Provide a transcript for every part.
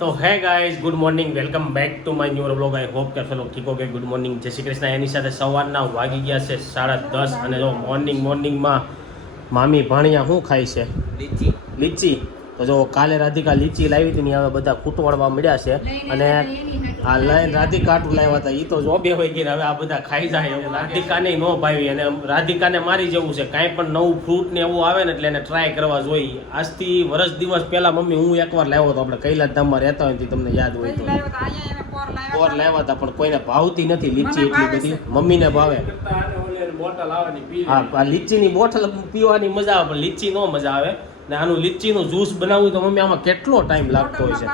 તો hey guys good morning welcome back to my new blog I hope કે ફેલો ઠીક ઓકે ગુડ મોર્નિંગ જય શ્રી કૃષ્ણ. એની સાથે સવારના વાગી ગયા છે સાડા દસ અને જો મોર્નિંગ મોર્નિંગમાં મામી ભાણિયા શું ખાય છે? લીચી. લીચી. તો જો કાલે રાધિકા લીચી લાવી હતી ને હવે બધા કૂટવાડવા મળ્યા છે. અને આ લઈને રાધિકાટું લાવ્યા હતા. એ તો જો બે હોય ગયા હવે આ બધા ખાઈ જાય. હવે રાધિકાને ન ભાવી અને રાધિકાને મારી જવું છે. કાંઈ પણ નવું ફ્રૂટ ને એવું આવે ને એટલે એને ટ્રાય કરવા જોઈએ. આજથી વર્ષ દિવસ પહેલા મમ્મી હું એકવાર લાવ્યો હતો. આપણે કૈલાસ ધામમાં રહેતા હોય તમને યાદ હોય તો. પોર લાવ્યા હતા. પણ કોઈને ભાવતી નથી લીચી એટલી બધી. મમ્મીને ભાવે. હા આ લીચીની બોટલ પીવાની મજા આવે પણ લીચી નો મજા આવે. ને આનું લીચીનું જ્યુસ બનાવવું તો મમ્મી આમાં કેટલો ટાઈમ લાગતો હોય છે.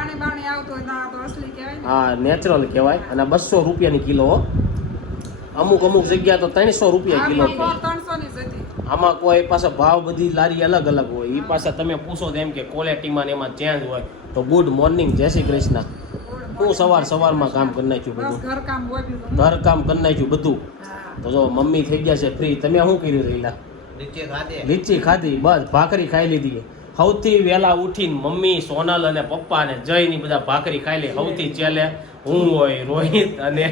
હા નેચરલ કહેવાય. અને બસો રૂપિયાની કિલો હો. અમુક અમુક જગ્યા તો ત્રણસો રૂપિયા કિલો આમાં કોઈ પાસે ભાવ બધી લારી અલગ અલગ હોય. એ પાસે તમે પૂછો તો એમ કે ક્વોલિટીમાં એમાં ચેન્જ હોય. તો ગુડ મોર્નિંગ જય શ્રી કૃષ્ણ. હું સવાર સવારમાં કામ કરી નાખ્યું બધું. ઘરકામ કરી નાખ્યું બધું. તો જો મમ્મી થઈ ગયા છે ફ્રી તમે શું કર્યું રહેલા? લીચી ખાધી. બસ ભાખરી ખાઈ લીધી. સૌથી વહેલા ઉઠીને મમ્મી સોનલ અને પપ્પા ને જયની બધા ભાખરી ખાઈ લે. સૌથી ચેલે હું હોય રોહિત અને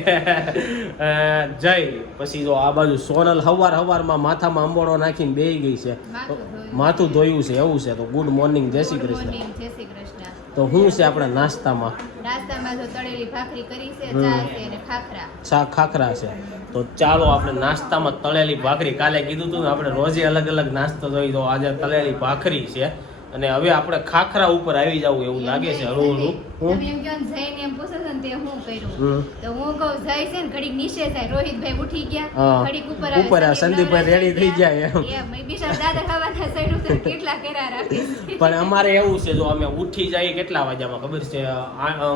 જય. પછી જો આ બાજુ સોનલ હવાર હવારમાં માથામાં આંબોળો નાખીને બેહી ગઈ છે. માથું ધોયું. માથું ધોયું છે એવું છે. તો ગુડ મોર્નિંગ જય શ્રી કૃષ્ણ. જય શ્રી કૃષ્ણ. તો શું છે આપણે નાસ્તામાં? નાસ્તામાં જો તળેલી ભાખરી કરી છે. ચા છે અને ખાખરા. ચા ખાખરા છે. તો ચાલો આપણે નાસ્તામાં તળેલી ભાખરી. કાલે કીધું હતું ને આપણે રોજે અલગ અલગ નાસ્તો જોઈ તો આજે તળેલી ભાખરી છે. અને હવે આપણે ખાખરા ઉપર આવી જવું એવું લાગે છે હળવું હળવું. એમ કે જઈને એમ પૂછે છે ને તે હું કર્યું. તો હું કહું જઈ છે ને ઘડીક નીચે થાય રોહિતભાઈ ઉઠી ગયા. ઘડીક ઉપર આવે ઉપર આ સંદીપભાઈ રેડી થઈ જાય એમ. બિચારા દાદા ખાવાના સાઈડ ઉપર કેટલા કર્યા રાખે પણ અમારે એવું છે જો અમે ઉઠી જઈએ કેટલા વાગ્યામાં? ખબર છે?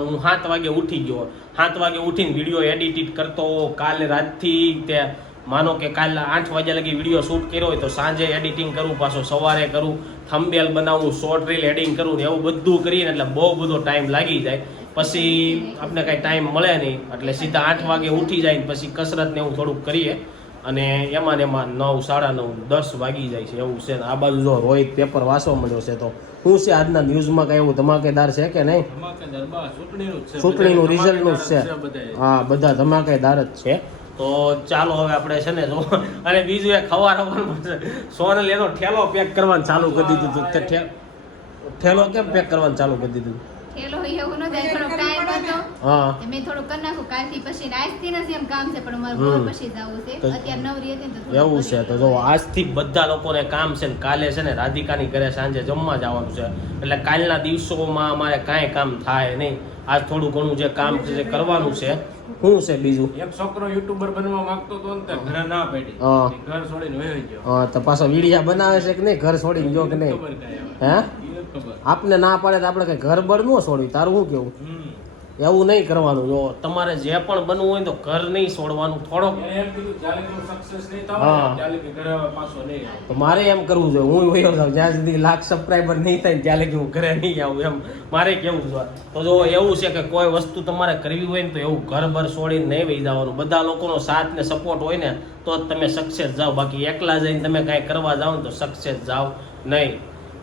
હું સાત વાગે ઉઠી ગયો. સાત વાગે ઉઠીને વીડિયો એડિટ કરતો કાલે રાતથી તે માનો કે કાલે આઠ વાગ્યા લગી વીડિયો શૂટ કર્યો હોય તો સાંજે એડિટિંગ કરું પાછો સવારે કરું. થંબેલ બનાવવું શોર્ટ રીલ એડિંગ કરવું ને એવું બધું કરીને એટલે બહુ બધો ટાઈમ લાગી જાય. પછી આપણે કાંઈ ટાઈમ મળે નહીં એટલે સીધા આઠ વાગે ઉઠી જાય ને પછી કસરત ને એવું થોડુંક કરીએ. અને એમાં ને એમાં નવ સાડા નવ દસ વાગી જાય છે એવું છે. ને આ બાજુ જો રોહિત પેપર વાંચવા મળ્યો છે તો. શું છે આજના ન્યૂઝમાં કઈ એવું ધમાકેદાર છે કે નહીં? ચૂંટણીનું રિઝલ્ટનું જ છે. હા બધા ધમાકેદાર જ છે. તો ચાલો હવે આપણે છે ને જો અને બીજું એક ખવા સોને લેનો સોનલ એનો ઠેલો પેક કરવાનું ચાલુ કરી દીધું હતું તે ઠેલો કેમ પેક કરવાનું ચાલુ કરી દીધું થેલો એવું ન જાય થોડો ટાઈમ હતો. હા. મેં થોડું કરી નાખું. કાલથી પછી આજથી નથી એમ કામ છે પણ મારે હમ. પછી જવું છે. તો- અત્યારે નવરી હતી તો એવું છે. તો જો આજથી બધા લોકોને કામ છે ને કાલે છે ને રાધિકાની ઘરે સાંજે જમવા જવાનું છે. એટલે કાલના દિવસોમાં અમારે કાંઈ કામ થાય નહીં. આજ થોડું ઘણું જે કામ છે કરવાનું છે શું છે બીજું? એક છોકરો યુટ્યુબર બનવા માંગતો હતો ને તે ઘરે ના પડી હા. ઘર છોડીને વયો ગયો. હા, તો પાછો વિડિયા બનાવે છે કે નહીં? ઘર છોડીને ગયો કે નહીં. હે? આપને ના પાડે તો આપણે કઈ ઘર બર ન છોડ્યું. તારું શું કેવું. એવું નહીં કરવાનું. જો તમારે જે પણ બનવું હોય તો ઘર નહીં છોડવાનું થોડોક. હા. કે મારે એમ કરવું જોઈએ. હું વયો જાઉં જ્યાં સુધી લાખ સબસ્ક્રાઈબર નહીં થાય ત્યારે ત્યાં લગી હું ઘરે નહીં આવું એમ. મારે કેવું છે? તો જો એવું છે કે કોઈ વસ્તુ તમારે કરવી હોય ને તો એવું ઘર બર છોડીને નહીં વહી જવાનું. બધા લોકોનો સાથ ને સપોર્ટ હોય ને તો જ તમે સક્સેસ જાઓ. બાકી એકલા જઈને તમે કાંઈ કરવા જાઓ ને તો સક્સેસ જાઓ નહીં.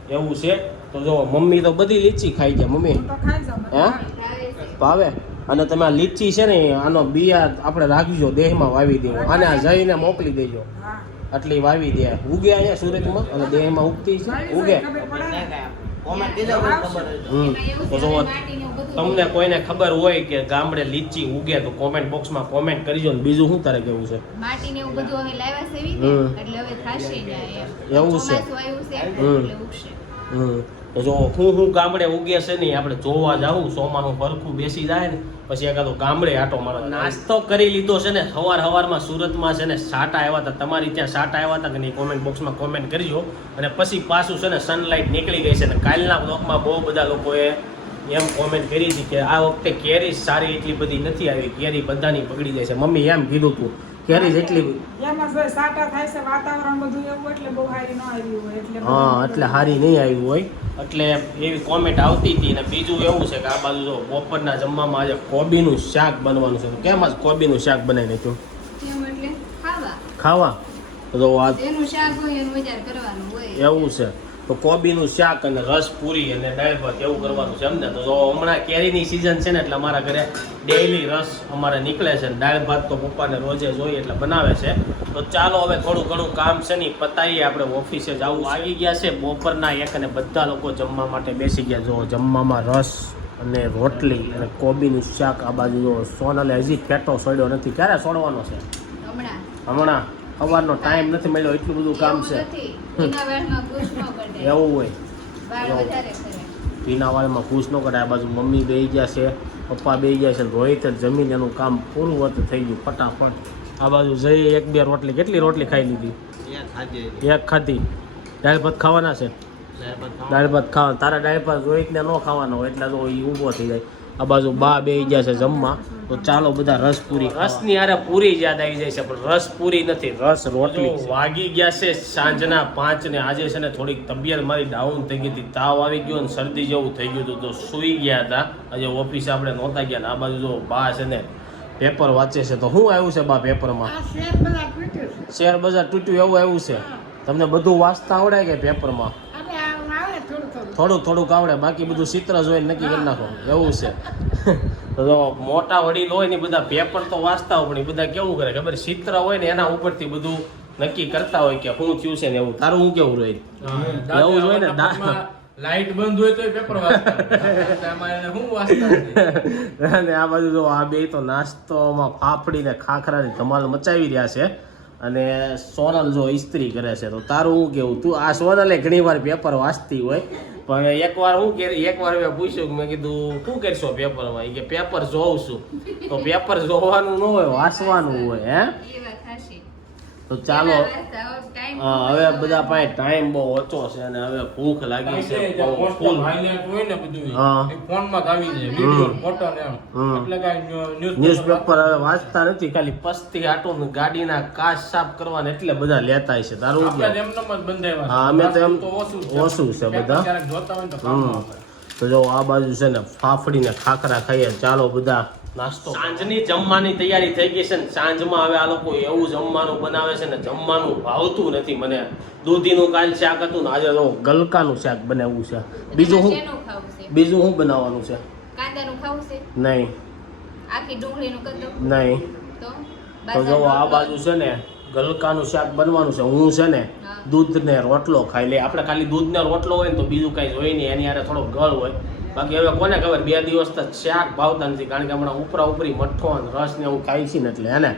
એવું છે? તો જો મમ્મી તો બધી લીચી ખાઈ ગયા મમ્મી. હે? ભાવે. અને તમે આ લીચી છે ને આનો બિયા આપણે રાખજો દેહમાં વાવી દેવો. અને આ જઈને મોકલી દેજો. આટલી વાવી દે. ઉગે અહીંયા સુરતમાં? અને દેહમાં ઉગતી છે? ઉગે. તમને કોઈને ખબર હોય કે ગામડે લીચી ઉગે તો કોમેન્ટ બોક્સમાં કોમેન્ટ કરજો ને બીજું શું તારે કેવું છે? માટીને એવું બધું હવે લાવ્યા છે હમ. એટલે હવે થાશે ને એવું છે. ચોમાસું આવ્યું છે હમ. જો હું હું ગામડે ઉગે છે નહીં આપણે જોવા જાઉં સોમાનું પરખું બેસી જાય ને, પછી એકાદો ગામડે આટો મારો નાસ્તો કરી લીધો છે ને સવાર સવારમાં સુરતમાં છે ને સાટા આવ્યા હતા, તમારી ત્યાં સાટા આવ્યા હતા કે નહીં કોમેન્ટ બોક્સમાં કોમેન્ટ કરજો. અને પછી પાછું છે ને સનલાઇટ નીકળી ગઈ છે ને, કાલના બ્લોકમાં બહુ બધા લોકોએ એમ કોમેન્ટ કરી હતી કે આ વખતે કેરી સારી એટલી બધી નથી આવી, કેરી બધાની પકડી જાય છે. મમ્મી એમ કીધું હતું કેરી જેટલી એમાં સાટા થાય છે વાતાવરણ બધું એવું એટલે બહુ સારી ન આવી હોય એટલે હા એટલે હારી નહીં આવ્યું હોય. એટલે એવી કોમેન્ટ આવતી હતી અને બીજું એવું છે કે આ બાજુ જો બપોરના જમવામાં આજે કોબીનું શાક બનવાનું છે. કેમ આજ કોબીનું શાક બનાવી નાખ્યું? કેમ એટલે ખાવા. ખાવા? તો વાત એનું શાક હોય એનું વિચાર કરવાનું હોય. એવું છે. તો કોબીનું શાક અને રસ પૂરી અને દાળ ભાત એવું કરવાનું છે એમને તો જો હમણાં કેરીની સિઝન છે ને એટલે અમારા ઘરે ડેઈલી રસ અમારે નીકળે છે ને દાળ ભાત તો પપ્પાને રોજે જોઈએ એટલે બનાવે છે. તો ચાલો હવે થોડું ઘણું કામ છે ને પતાવીએ આપણે ઓફિસે જવું આવી ગયા છે. બપોરના એક અને બધા લોકો જમવા માટે બેસી ગયા. જો જમવામાં રસ અને રોટલી અને કોબીનું શાક આ બાજુ જો સોનલે હજી પેટો સોડ્યો નથી. ક્યારે સોડવાનો છે? હમણાં. હમણાં. સવારનો ટાઈમ નથી મળ્યો. એટલું બધું કામ છે. કુશ. એવું હોય. પીના વાળમાં ખુશ ન કરાય આ બાજુ મમ્મી બે ગયા છે પપ્પા બે ગયા છે રોહિત જ જમીન એનું કામ પૂરું વત થઈ ગયું ફટાફટ. આ બાજુ જઈએ એક બે રોટલી. કેટલી રોટલી ખાઈ લીધી? એક ખાધી દાળ ભાત ખાવાના છે? દાળ ભાત ખાવા તારા દાળ ભાત રોહિતને ન ખાવાનો હોય એટલે તો એ ઊભો થઈ જાય. આ બાજુ બા બે ગયા છે જમવા. તો ચાલો બધા રસ પૂરી રસની હારે પૂરી યાદ આવી જાય છે પણ રસ પૂરી નથી રસ રોટલી વાગી ગયા છે સાંજના પાંચ ને આજે છે ને થોડીક તબિયત મારી ડાઉન થઈ ગઈ હતી તાવ આવી ગયો ને શરદી જેવું થઈ ગયું હતું તો સૂઈ ગયા હતા. આજે ઓફિસે આપણે નહોતા ગયા ને આ બાજુ જો બા છે ને પેપર વાંચે છે. તો શું આવ્યું છે બા પેપરમાં? શેર બજાર તૂટ્યું એવું આવ્યું છે. તમને બધું વાંચતા આવડે કે પેપરમાં? થોડુંક થોડુંક આવડે બાકી બધું ચિત્ર જોઈને નક્કી કરી નાખો. એવું છે. તો મોટા વડીલ હોય ને બધા પેપર તો વાંચતા હોય પણ એ બધા કેવું કરે? ખબર? ચિત્ર હોય ને એના ઉપરથી બધું નક્કી કરતા હોય કે શું થયું છે ને એવું. તારું હું કેવું રોહિત એવું હોય ને? લાઈટ બંધ હોય તો પેપર વાંચતા? અને આ બાજુ જો આ બે તો નાસ્તોમાં ફાફડી ને ખાખરાની ધમાલ મચાવી રહ્યા છે. અને સોનલ જો ઇસ્ત્રી કરે છે તો તારું હું કેવું? તું આ સોનલે ઘણી વાર પેપર વાંચતી હોય. પણ એકવાર હું કે એકવાર મેં પૂછ્યું મેં કીધું, શું કરશો પેપરમાં? કે, પેપર જોઉં છું. તો પેપર જોવાનું ન હોય, વાંચવાનું હોય, હે. તો ચાલો. હવે હા, હવે બધા પાસે ટાઈમ બહુ ઓછો છે અને હવે ભૂખ લાગી છે કારણ કે બહુ પોસ્ટ ફૂલ. highlight હોય ને બધું હા. એ આવી જાય વીડિયો ફોટો ને એટલે કાંઈ ન્યૂઝ પેપર હવે વાંચતા નથી ખાલી પસ્તી આટો ને ગાડીના કાચ સાફ કરવાને એટલે બધા લેતા છે તારું આપણે? જ બંધાવ્યા હા, અમે તો એમ તો ઓછું છે. ઓછું છે બધા. જોતા હોય. તો જો આ બાજુ છે ને ફાફડી ને ખાખરા ખાઈએ. ચાલો બધા નાસ્તો સાંજની જમવાની તૈયારી થઈ ગઈ છે ને સાંજમાં હવે આ લોકો એવું જમવાનું બનાવે છે ને જમવાનું ભાવતું નથી. મને દૂધીનું કાલ શાક હતું ને આજે તો ગલકાનું શાક બનાવવું છે. બીજું હું શું શેનું ખાવું છે? બીજું શું બનાવવાનું છે? કાંદાનું ખાવું છે? નહીં. આખી ડુંગળીનું કરી નહીં. તો? તો જો આ બાજુ છે ને ગલકાનું શાક બનવાનું છે. હું છે ને દૂધને દૂધ ને રોટલો ખાઈ લે આપણે ખાલી દૂધ ને રોટલો હોય ને તો બીજું કાંઈ જોઈએ નહીં. એની યારે થોડો ગળ હોય. બાકી હવે કોને ખબર બે દિવસ તો શાક ભાવતા નથી કારણ કે હમણાં ઉપરા ઉપરી મઠ્ઠો અને રસ ને એવું ખાઈ છે ને એટલે હે ને?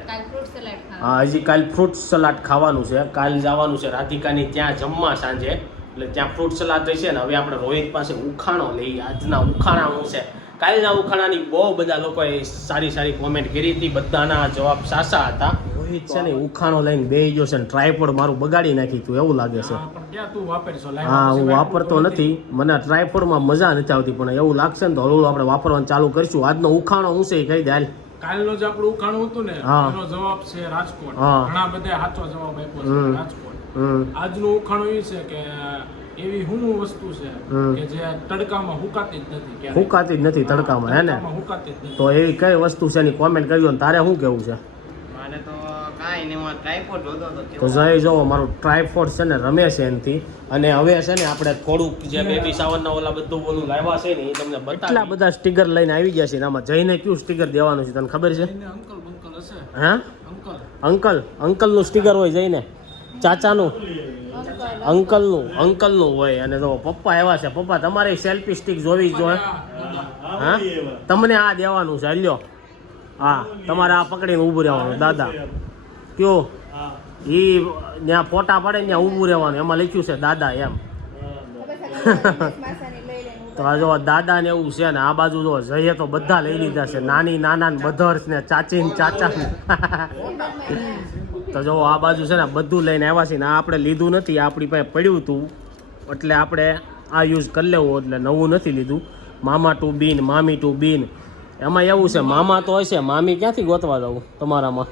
હા હજી કાલ ફ્રૂટ સલાડ ખાવાનું છે. કાલ જવાનું છે રાધિકાની ત્યાં જમવા સાંજે. એટલે ત્યાં ફ્રૂટ સલાડ રહેશે ને હવે આપણે રોહિત પાસે ઉખાણો લઈએ આજના ઉખાણા શું છે. કાલના ઉખાણાની બહુ બધા લોકોએ સારી સારી કોમેન્ટ કરી હતી. બધાના જવાબ સાચા હતા. છે ને ઉખાણો લઈને બેહી ગયો છે ને ટ્રાયપોડ મારું બગાડી નાખી તું એવું લાગે છે. હા, હા હું વાપરતો નથી. મને ટ્રાયપોડમાં મજા નથી આવતી પણ એવું લાગશે ને તો હળવું આપણે વાપરવાનું ચાલુ કરીશું. આજનો ઉખાણો હું છે એ કહી દે હાલ. કાલનો જે આપણું ઉખાણું હતું ને હા. એનો જવાબ છે રાજકોટ. હા. ઘણા બધા સાચો જવાબ આપ્યો છે હમ. રાજકોટ. હમ. આજનું ઉખાણું એ છે કે એવી હું વસ્તુ છે કે જે તડકામાં હુકાતી જ નથી હુકાતી જ નથી તડકામાં હે ને? હુકાતી જ નથી. તો એવી કઈ વસ્તુ છે એની કોમેન્ટ કરજો ને તારે શું કેવું છે? મારે તો તો જય જોવો મારું ટ્રાયફોડ છે ને રમે છે એનથી. અને હવે છે ને આપણે થોડુંક જે બેબી સાવરના ઓલા બધું બોલું લાવ્યા છે ને એ તમને બતાવી એટલા બધા સ્ટીકર લઈને આવી ગયા છે આમાં. જઈને કયું સ્ટીકર દેવાનું છે તને ખબર છે? હા અંકલ હશે. હે? અંકલ. અંકલ અંકલનું સ્ટીકર હોય જઈને. ચાચાનું? અંકલનું અંકલનું હોય. અને જો પપ્પા એવા છે. પપ્પા તમારે સેલ્ફી સ્ટીક જોવી જ જોઈએ હા? તમને આ દેવાનું છે. હલ્યો. હા તમારે આ પકડીને ઊભું રહેવાનું દાદા. કયો? ઈ ત્યાં ફોટા પડે ત્યાં ઊભું રહેવાનું. એમાં લખ્યું છે દાદા એમ. તો આ જો દાદા ને એવું છે ને આ બાજુ જો જઈએ તો બધા લઈ લીધા છે. નાની નાના ને બધર્સ ને ચાચી ને ચાચા તો જો આ બાજુ છે ને બધું લઈને આવ્યા છે ને આપણે લીધું નથી. આપણી પાસે પડ્યું હતું એટલે આપણે આ યુઝ કરી લેવું એટલે નવું નથી લીધું. મામા ટુ બીન મામી ટુ બીન એમાં એવું છે મામા તો હશે મામી ક્યાંથી ગોતવા જવું તમારામાં?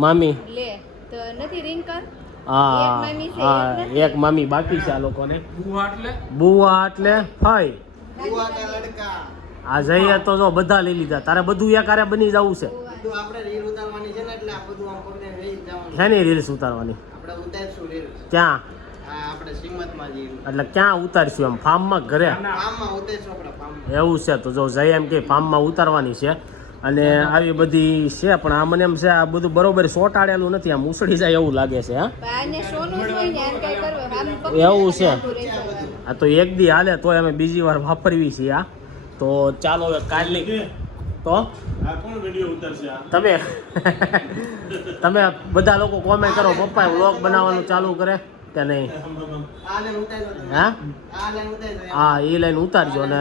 મામી? લે તો નથી રિંકલ હા હા એક મામી બાકી છે આ લોકોને. બુવા એટલે? બુવા એટલે ફઈ. આ જઈએ તો જો બધા લઈ લીધા. તારે બધું એક હારે બની જવું છે. બધું આપણે રીલ ઉતારવાની છે ને એટલે આ બધું આમ પકડીને લઈ જ જવાનું. શેની રીલ્સ ઉતારવાની? આપણે ઉતારશું રીલ ક્યાં? એટલે ક્યાં ઉતારશું એમ? ફાર્મમાં ઘરે? એવું છે તો જો જય એમ કે ફાર્મમાં ઉતારવાની છે. અને આવી બધી છે પણ આ મને એમ છે આ બધું બરોબર સોટાડેલું નથી આમ ઉસળી જાય એવું લાગે છે હા? એવું છે. આ તો એક દી હાલે તોય અમે બીજી વાર વાપરવી છીએ આ તો ચાલો હવે કાલની તો? તમે તમે બધા લોકો કોમેન્ટ કરો પપ્પા વ્લોગ બનાવવાનું ચાલુ કરે. કે નહીં. હા. હા એ લાઈન ઉતારજો ને.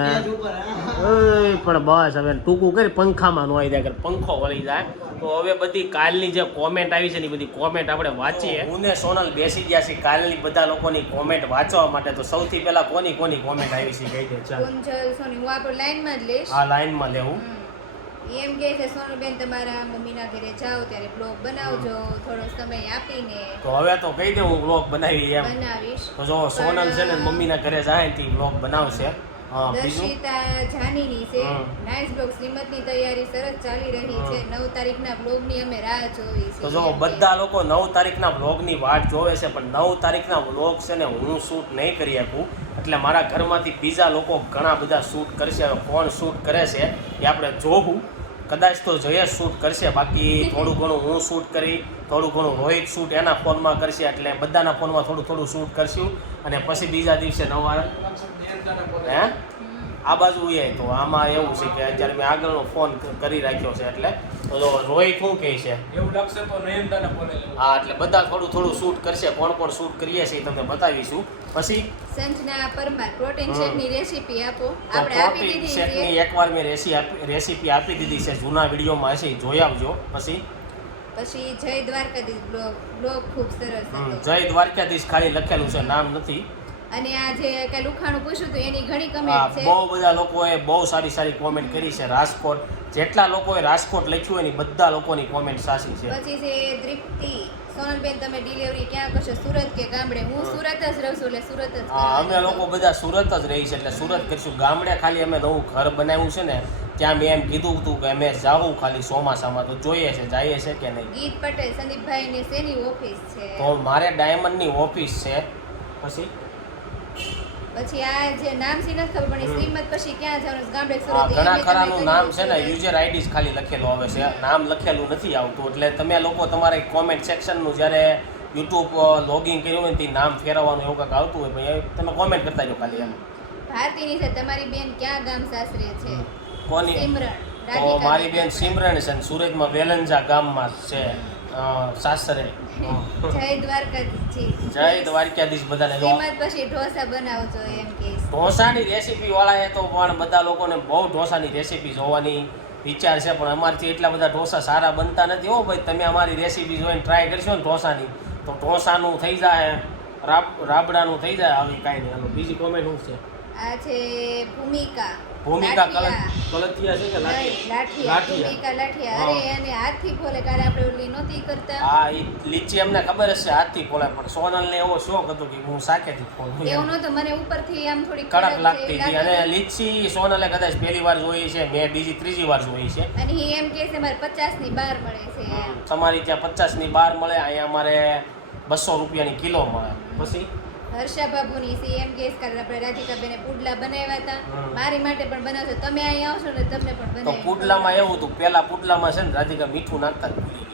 પણ બસ હવે ટૂંકું કરી પંખામાં નો આવી જાય પંખો વળી જાય તો હવે બધી કાલની જે કોમેન્ટ આવી છે ને એ બધી કોમેન્ટ આપણે વાંચીએ. હું ને સોનલ બેસી ગયા છે કાલની બધા લોકોની કોમેન્ટ વાંચવા માટે તો સૌથી પહેલા કોની કોની કોમેન્ટ આવી છે કહી દે ચાલ. હું આપણું લાઈનમાં જ લઈશ. હા લાઈનમાં લેવું. એમ કહે છે સોનુબેન તમારા મમ્મીના ઘરે જાઓ ત્યારે બ્લોગ બનાવજો થોડો સમય આપીને. તો હવે તો કહી દે હું બ્લોગ બનાવી એમ. બનાવીશ. તો જો સોનલ છે ને મમ્મીના ઘરે જાય તે બ્લોગ બનાવશે. દર્શિતા જાનીની છે. નાઇસ બ્લોગ શ્રીમતની તૈયારી સરસ ચાલી રહી છે. નવ તારીખના બ્લોગની અમે રાહ જોઈ છે. તો જો બધા લોકો નવ તારીખના વ્લોગની વાટ જોવે છે પણ નવ તારીખના વ્લોગ છે ને હું શૂટ નહીં કરી શકું. એટલે મારા ઘરમાંથી બીજા લોકો ઘણા બધા શૂટ કરશે. કોણ શૂટ કરે છે એ આપણે જોવું. કદાચ તો જયેશ શૂટ કરશે, બાકી થોડું ઘણું હું શૂટ કરી, થોડું ઘણું રોહિત શૂટ એના ફોનમાં કરશે, એટલે બધાના ફોનમાં થોડું થોડું શૂટ કરશું, અને પછી બીજા દિવસે નવા હે? આ બાજુ એ તો, આમાં એવું છે કે અત્યારે મેં આગળનો ફોન કરી રાખ્યો છે, એટલે રોહિત શું કહે છે? એવું લાગશે તો નયનતાને ફોને. હા એટલે બધા થોડું થોડું શૂટ કરશે કોણ કોણ શૂટ કરીએ છીએ તમને બતાવીશું. પછી? સંજના પરમાર પ્રોટીન. શેકની રેસીપી આપો. આપણે આપી દીધી શેકની છે એકવાર મેં રેસી આપી રેસીપી આપી દીધી છે જૂના વિડીયોમાં એ જોઈ આવજો. પછી? પછી જય દ્વારકાધીશ બ્લોગ બ્લોગ ખૂબ સરસ જય દ્વારકાધીશ ખાલી લખેલું છે નામ નથી. અને આ જે કે લુખાણું પૂછ્યું હતું એની ઘણી કમેન્ટ છે. બહુ બધા લોકોએ બહુ સારી સારી કોમેન્ટ કરી છે રાજકોટ. જેટલા લોકોએ રાજકોટ લખ્યું એની બધા લોકોની કોમેન્ટ સાચી છે. પછી છે દ્રિપ્તિ સોનલબેન તમે ડિલિવરી ક્યાં કરશો? સુરત કે ગામડે? હું સુરત જ રહું છું એટલે સુરત જ હા અમે લોકો બધા સુરત જ રહી છે એટલે સુરત કરીશું. ગામડે ખાલી અમે નવું ઘર બનાવ્યું છે ને ત્યાં મેં એમ કીધું હતું કે અમે જાવું ખાલી ચોમાસામાં તો જોઈએ છે જઈએ છે કે નહીં. ગીત પટેલ સંદીપભાઈ ની શેની ઓફિસ છે? તો મારે ડાયમંડની ઓફિસ છે. પછી? પછી આ જે નામ છે નથી ખબર પણ શ્રીમત પછી ક્યાં જવાનું ગામડે સુરત ઘણા ખરાનું નામ છે ને યુઝર આઈડી ખાલી લખેલું આવે છે. નામ લખેલું નથી આવતું એટલે તમે લોકો તમારે કોમેન્ટ સેક્શનનું જ્યારે યુટ્યુબ લોગિંગ કર્યું હોય તે નામ ફેરવવાનું એવું કંઈક આવતું હોય ભાઈ તમે કોમેન્ટ કરતા જો ખાલી એમ. ભારતીની છે તમારી બેન ક્યાં ગામ સાસરે છે? કોની? સિમરણ તો મારી બેન સિમરણ છે સુરતમાં વેલંજા ગામમાં છે. સાસરે. જય દ્વારકાધીશ જય દ્વારકાધીશ બધાને. જો પછી ઢોસા બનાવજો એમ કે. ઢોસાની રેસીપી વાળાએ તો પણ બધા લોકોને બહુ ઢોસાની રેસીપી જોવાની વિચાર છે પણ અમારથી એટલા બધા ઢોસા સારા બનતા નથી. હો ભાઈ તમે અમારી રેસીપી જોઈને ટ્રાય કરશો ને ઢોસાની તો ઢોસાનું થઈ જાય રાબ રાબડાનું થઈ જાય આવી કાંઈ નહીં. બીજી કોમેન્ટ શું છે? આ છે ભૂમિકા. ભૂમિકા કલ લાઠિયા. છે કે લાઠિયા? ભૂમિકા લાઠિયા. અરે એને હાથથી ફોલે કાલે આપણે ઓલી નહોતી કરતા. હા એ લીચી અમને ખબર હશે હાથથી ફોલે પણ સોનલને એવો શોખ હતો કે હું સાકેથી ફોલું એવું. નહોતું મને ઉપરથી આમ થોડી કડક લાગતી હતી. અને લીચી સોનલે કદાચ પહેલી વાર જોઈ છે મેં બીજી ત્રીજી વાર જોઈ છે. અને એ એમ કે છે મારે પચાસની બાર મળે છે. તમારી ત્યાં પચાસની બાર મળે અહીંયા અમારે બસો રૂપિયાની કિલો મળે. પછી? હર્ષા બાબુની સી એમ કે આપણે રાધિકાબેને પુડલા બનાવ્યા હતા. મારી માટે પણ બનાવશો તમે અહીંયા આવશો ને તમને પણ બનાવી પુડલામાં એવું હતું પેલા પુડલામાં છે ને રાધિકા મીઠું નાખતા જ ભૂલી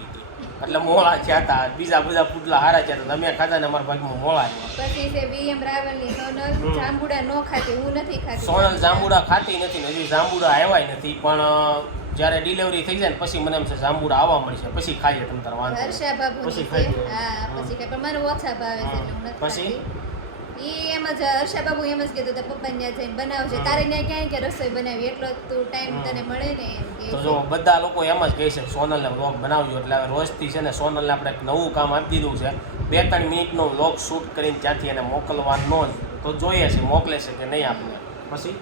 એટલે મોળા થયા હતા. બીજા બધા પુડલા હારા થયા હતા. તમે ખાતા ને અમારા ભાગમાં મોળા. પછી છે વીએમ રાવલની સોનલ. જાંબુડા નો ખાતી હું નથી ખાતી. સોનલ જાંબુડા ખાતી નથી ને હજી જાંબુડા આવ્યા નથી. પણ જ્યારે ડિલિવરી થઈ જાય ને પછી મને એમ છે જાંબુડા આવવા મળશે. પછી ખાઈએ તમ તાર વાંધો. હર્ષા બાબુ પછી છે. ખાઈ હા પછી કે પણ મને ઓછા ભાવે છે એટલે હું નથી પછી? એમ જ હર્ષા બાબુ એમ જ કીધું તો પપ્પા ત્યાં જઈને બનાવશે તારે ત્યાં ક્યાંય કે રસોઈ બનાવી? એટલો તું ટાઈમ તને મળે ને એમ તો જો બધા લોકો એમ જ કહે છે સોનલને વ્લોગ બનાવજો. એટલે હવે રોજથી છે ને સોનલને આપણે એક નવું કામ આપી દીધું છે. બે ત્રણ મિનિટનો વ્લોગ શૂટ કરીને ત્યાંથી એને મોકલવાનો જ. તો જોઈએ છે મોકલે છે કે નહીં આપણે. પછી?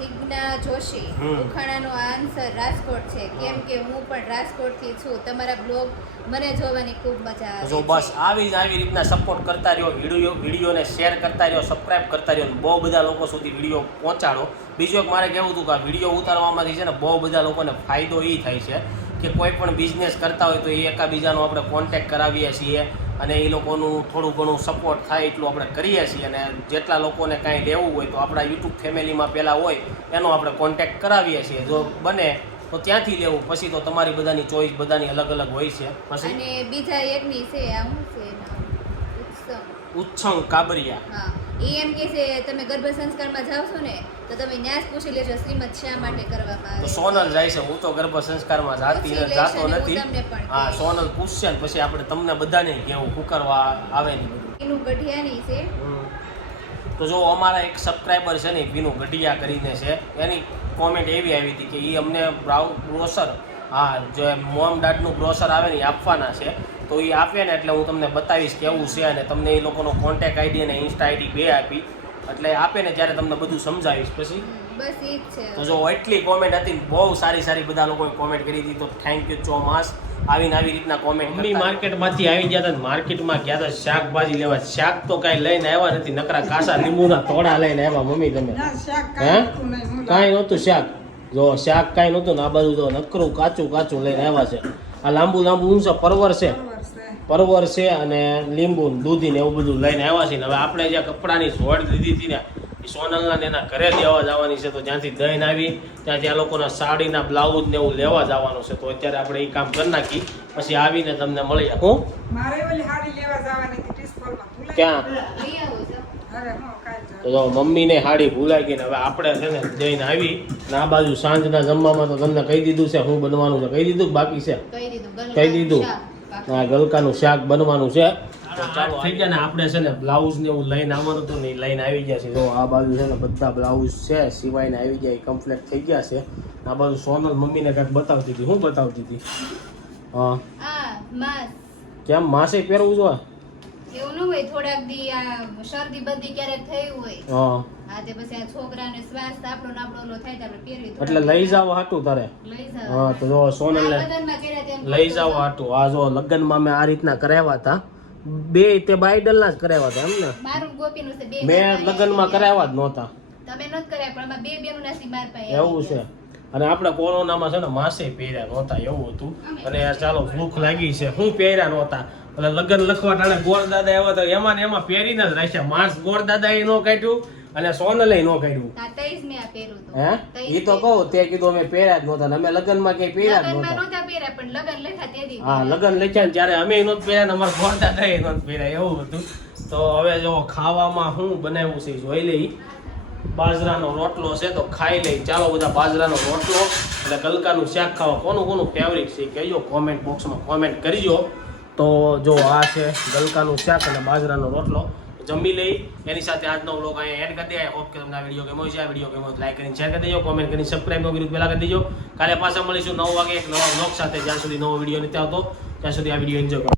જિજ્ઞા જોશી. ઉખાણાનો આન્સર રાજકોટ છે. કેમ કે હું પણ રાજકોટથી છું. તમારા બ્લોગ મને જોવાની ખૂબ મજા આવે જો બસ આવી જ આવી રીતના સપોર્ટ કરતા રહ્યો વીડિયો વિડીયોને શેર કરતા રહ્યો સબસ્ક્રાઇબ કરતા રહ્યો બહુ બધા લોકો સુધી વીડિયો પહોંચાડો. બીજું એક મારે કહેવું હતું કે આ વીડિયો ઉતારવામાંથી છે ને બહુ બધા લોકોને ફાયદો એ થાય છે કે કોઈ પણ બિઝનેસ કરતા હોય તો એ એકાબીજાનો આપણે કોન્ટેક્ટ કરાવીએ છીએ. અને એ લોકોનું થોડું ઘણું સપોર્ટ થાય એટલું આપણે કરીએ છીએ અને જેટલા લોકોને કાંઈ લેવું હોય તો આપણા યુટ્યુબ ફેમિલીમાં પહેલાં હોય એનો આપણે કોન્ટેક્ટ કરાવીએ છીએ. જો બને તો ત્યાંથી લેવું પછી તો તમારી બધાની ચોઈસ બધાની અલગ અલગ હોય છે. પછી અને બીજા એકની છે આ શું છે ઉચ્છંગ કાબરિયા. એ એમ કે છે તમે ગર્ભ સંસ્કારમાં જાવ છો ને તો તમે ન્યાસ પૂછી લેજો શ્રીમદ શા માટે કરવામાં આવે. સોનલ જાય છે હું તો ગર્ભ સંસ્કારમાં જાતી જાતો નથી. હા સોનલ પૂછશે ને પછી આપણે તમને બધાને કેવું કુકરવા કરવા આવે ને એનું ગઢિયાની છે. તો જો અમારા એક સબસ્ક્રાઈબર છે ને બીનું ગઢિયા કરીને છે એની કોમેન્ટ એવી આવી હતી કે એ અમને બ્રાઉ બ્રોસર હા જે મોમ દાદનું બ્રોસર આવે ને એ આપવાના છે. તો એ આપે ને એટલે હું તમને બતાવીશ કેવું છે અને તમને એ લોકોનો કોન્ટેક આઈડી અને ઇન્સ્ટા આઈડી બે આપી. એટલે આપે ને ત્યારે તમને બધું સમજાવીશ પછી? બસ એ જ છે. તો જો એટલી કોમેન્ટ હતી બહુ સારી સારી બધા લોકોએ કોમેન્ટ કરી હતી તો થેન્ક યુ ચો માસ આવીને આવી રીતના કોમેન્ટ મમ્મી માર્કેટમાંથી આવી ગયા હતા માર્કેટમાં ગયા હતા શાકભાજી લેવા. શાક તો કાંઈ લઈને આવ્યા નથી નકરા કાસા લીંબુના તોડા લઈને આવ્યા મમ્મી તમે. હું કાંઈ નહોતું શાક. જો શાક કાંઈ નહોતું ને આ બાજુ જો નકરું કાચું કાચું લઈને આવ્યા છે. આ લાંબુ લાંબુ ઊંચો પરવર છે. પરવર છે અને લીંબુ દૂધી ને એવું બધું લઈને આવ્યા છે ને હવે આપણે જે કપડાની સોડ લીધી હતી ને એ સોનલના ને એના ઘરે લેવા જવાની છે તો જ્યાંથી દઈને આવી ત્યાં ત્યાં લોકોના સાડીના બ્લાઉઝ ને એવું લેવા જવાનું છે તો અત્યારે આપણે એ કામ કરી નાખી પછી આવીને તમને મળી હું? મારે ઓલી હાડી લેવા જવાની હતી ટીસ્કોલમાં ભૂલાઈ ક્યાં? તો જો મમ્મીને હાડી ભૂલાઈ ગઈ ને હવે આપણે છે ને જઈને આવી ને આ બાજુ સાંજના જમવામાં તો તમને કહી દીધું છે હું બનવાનું છે. કહી દીધું બાકી છે? કહી દીધું આ ગલકાનું શાક બનવાનું છે. થઈ ગયા ને આપણે છે ને બ્લાઉઝ ને એવું લઈને આવવાનું હતું ને એ લઈને આવી ગયા છે જો આ બાજુ છે ને બધા બ્લાઉઝ છે સિવાયને આવી ગયા કમ્પ્લીટ થઈ ગયા છે. આ બાજુ સોનલ મમ્મીને કાંઈક બતાવતી હતી. હું બતાવતી હતી? હા. કેમ માસે પહેરવું જોઈએ એવું ન હોય થોડાક દી આ શરદી બદી ક્યારેક થયું હોય. હા. તે પછી આ છોકરાને શ્વાસ આપણો ને આપણો ઓલો થાય આપણે પહેરવી એટલે લઈ જાવ હાટું તારે. લઈ જાવ હા તો જો તેમ લઈ જાવ હાટું. આ જો લગ્નમાં મેં આ રીતના કરાવ્યા હતા. બે તે બાઇડલના જ કરાવ્યા હતા એમ ને? મારું ગોપીનું છે બે મેં લગ્નમાં કરાવ્યા જ નહોતા. તમે નત કર્યા પણ આમાં બે બેનું નસીબ માર પાસે એવું છે. અને આપણે કોરોનામાં છે ને માસે પહેર્યા નહોતા એવું હતું. અને ચાલો ભૂખ લાગી છે. હું પહેર્યા નહોતા. એટલે લગ્ન લખવા ટાણે ગોળ દાદા આવ્યા તો એમાં ને એમાં પહેરીને જ રાખ્યા. માસ ગોળ દાદા એ ન કાઢ્યું. અને સોનલે ન હતું. હે? એ તો કહું તે કીધું અમે પહેર્યા જ નહોતા અમે લગ્નમાં કઈ પહેર્યા જ નહોતા. હા લગ્ન લખ્યા ને ત્યારે અમે નહોત પહેર્યા ને અમારા ગોળ દાદા એ નહોત પહેર્યા એવું હતું તો હવે જો ખાવામાં શું બનાવ્યું છે જોઈ લઈ. બાજરાનો રોટલો છે તો ખાઈ લઈ. ચાલો બધા બાજરાનો રોટલો એટલે ગલકાનું શાક ખાવા. કોનું કોનું ફેવરિટ છે? કહેજો કોમેન્ટ બોક્સમાં કોમેન્ટ કરજો. તો જો આ છે ગલકાનું શાક અને બાજરાનો રોટલો. જમી લઈ. એની સાથે આજનો વ્લોગ અહીંયા એડ કરી દે હોપ કે તમને આ વીડિયો ગમ્યો છે આ વીડિયો ગમ્યો લાઈક કરીને શેર કરી દેજો. કોમેન્ટ કરીને સબસ્ક્રાઈબ નો વીડિયો પહેલા કરી દેજો. કાલે પાછા મળીશું નવ વાગે એક નવા વ્લોગ સાથે. જ્યાં સુધી નવો વીડિયો નથી આવતો, ત્યાં સુધી આ વીડિયો એન્જોય કરો.